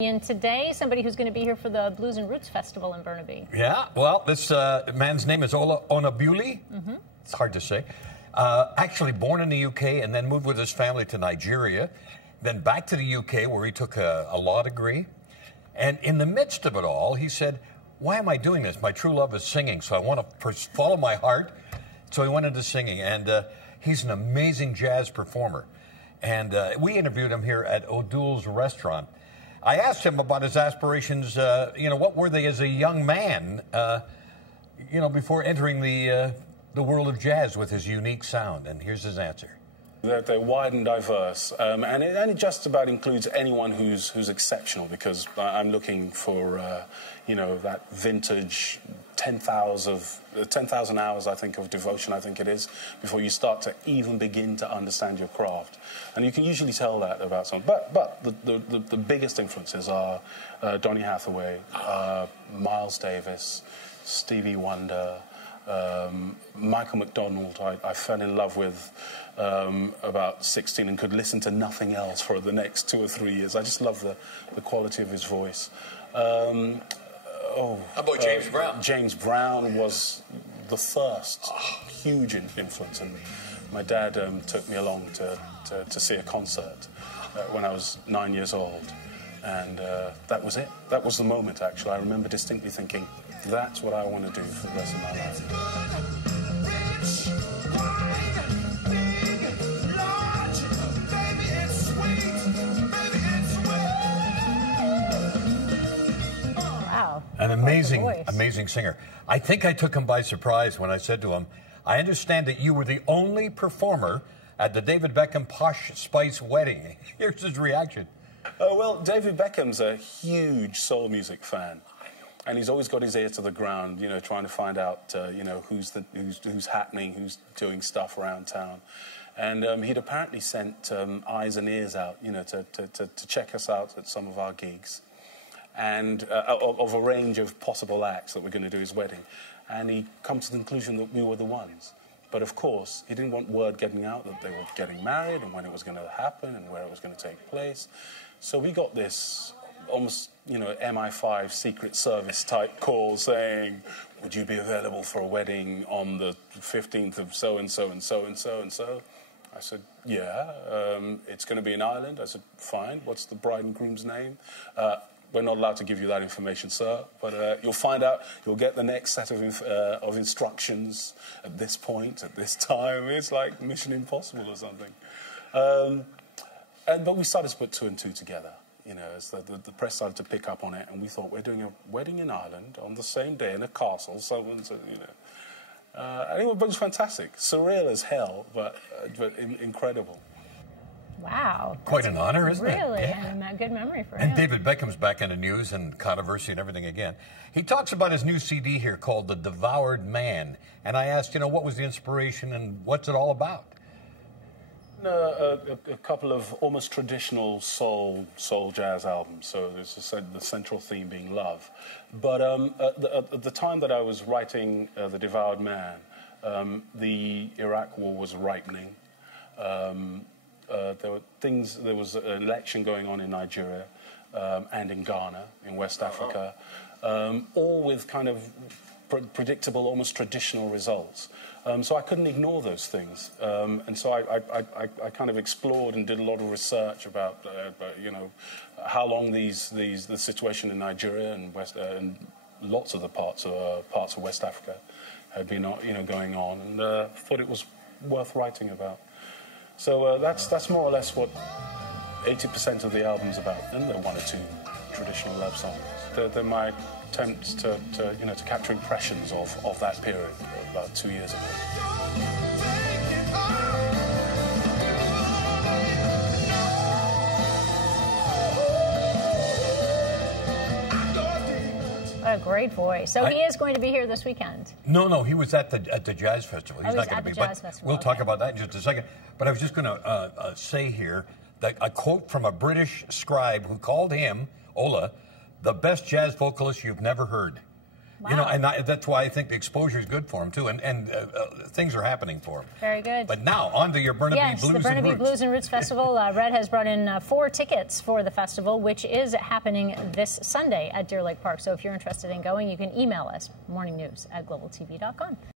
And today, somebody who's going to be here for the Blues and Roots Festival in Burnaby. Yeah, well, this man's name is Ola Onabule. It's hard to say. Actually born in the UK and then moved with his family to Nigeria, then back to the UK where he took a law degree. And in the midst of it all, he said, why am I doing this? My true love is singing, so I want to follow my heart. So he went into singing, and he's an amazing jazz performer. And we interviewed him here at O'Doull's restaurant. I asked him about his aspirations, what were they as a young man, before entering the world of jazz with his unique sound. And here's his answer. They're wide and diverse, and it just about includes anyone who's exceptional, because I'm looking for, that vintage 10,000 hours, I think, of devotion, I think it is, before you start to even begin to understand your craft. And you can usually tell that about someone. But the biggest influences are Donny Hathaway, Miles Davis, Stevie Wonder, Michael McDonald. I fell in love with about 16 and could listen to nothing else for the next 2 or 3 years. I just love the quality of his voice. How about James Brown? James Brown was the first huge influence in me. My dad took me along to see a concert when I was 9 years old, and that was it. That was the moment, actually. I remember distinctly thinking, that's what I want to do for the rest of my life. An amazing singer. I think I took him by surprise when I said to him, I understand that you were the only performer at the David Beckham Posh Spice wedding. Here's his reaction. Well, David Beckham's a huge soul music fan. And he's always got his ear to the ground, trying to find out, who's happening, who's doing stuff around town. And he'd apparently sent eyes and ears out, to check us out at some of our gigs, and of a range of possible acts that we're going to do his wedding. And he come to the conclusion that we were the ones. But of course, he didn't want word getting out that they were getting married and when it was going to happen and where it was going to take place. So we got this almost, MI5 Secret Service type call saying, would you be available for a wedding on the 15th of so-and-so and so-and-so and so? I said, yeah, it's going to be in Ireland. I said, fine, what's the bride and groom's name? We're not allowed to give you that information, sir, but you'll find out, you'll get the next set of instructions at this point, at this time. It's like Mission Impossible or something. But we started to put 2 and 2 together, as the press started to pick up on it, and we thought, we're doing a wedding in Ireland on the same day in a castle, and it was fantastic. Surreal as hell, but incredible. Wow. Quite an honor, isn't it? Really, Yeah. and a good memory for him. And David Beckham's back in the news and controversy and everything again. He talks about his new CD here called The Devoured Man. And I asked, what was the inspiration and what's it all about? A couple of almost traditional soul jazz albums. So there's the central theme being love. But at the time that I was writing The Devoured Man, the Iraq War was ripening. There was an election going on in Nigeria and in Ghana, in West Africa, all with kind of predictable, almost traditional results. So I couldn't ignore those things. And so I kind of explored and did a lot of research about, how long the situation in Nigeria and lots of the parts of West Africa had been, going on, and thought it was worth writing about. So that's more or less what 80% of the album's about. And there are 1 or 2 traditional love songs. They're my attempts to capture impressions of that period, about 2 years ago. What a great voice. So he is going to be here this weekend. No, he was at the Jazz Festival. He's not going to be. Jazz Festival. We'll talk about that in just a second. But I was just going to say here that a quote from a British scribe who called him, Ola, the best jazz vocalist you've never heard. You know, and that's why I think the exposure is good for him too, and things are happening for him. Very good. But now on to your Burnaby Yes, Blues the Burnaby and Roots. Blues and Roots Festival. Red has brought in 4 tickets for the festival, which is happening this Sunday at Deer Lake Park. So if you're interested in going, you can email us morningnews@globaltv.com.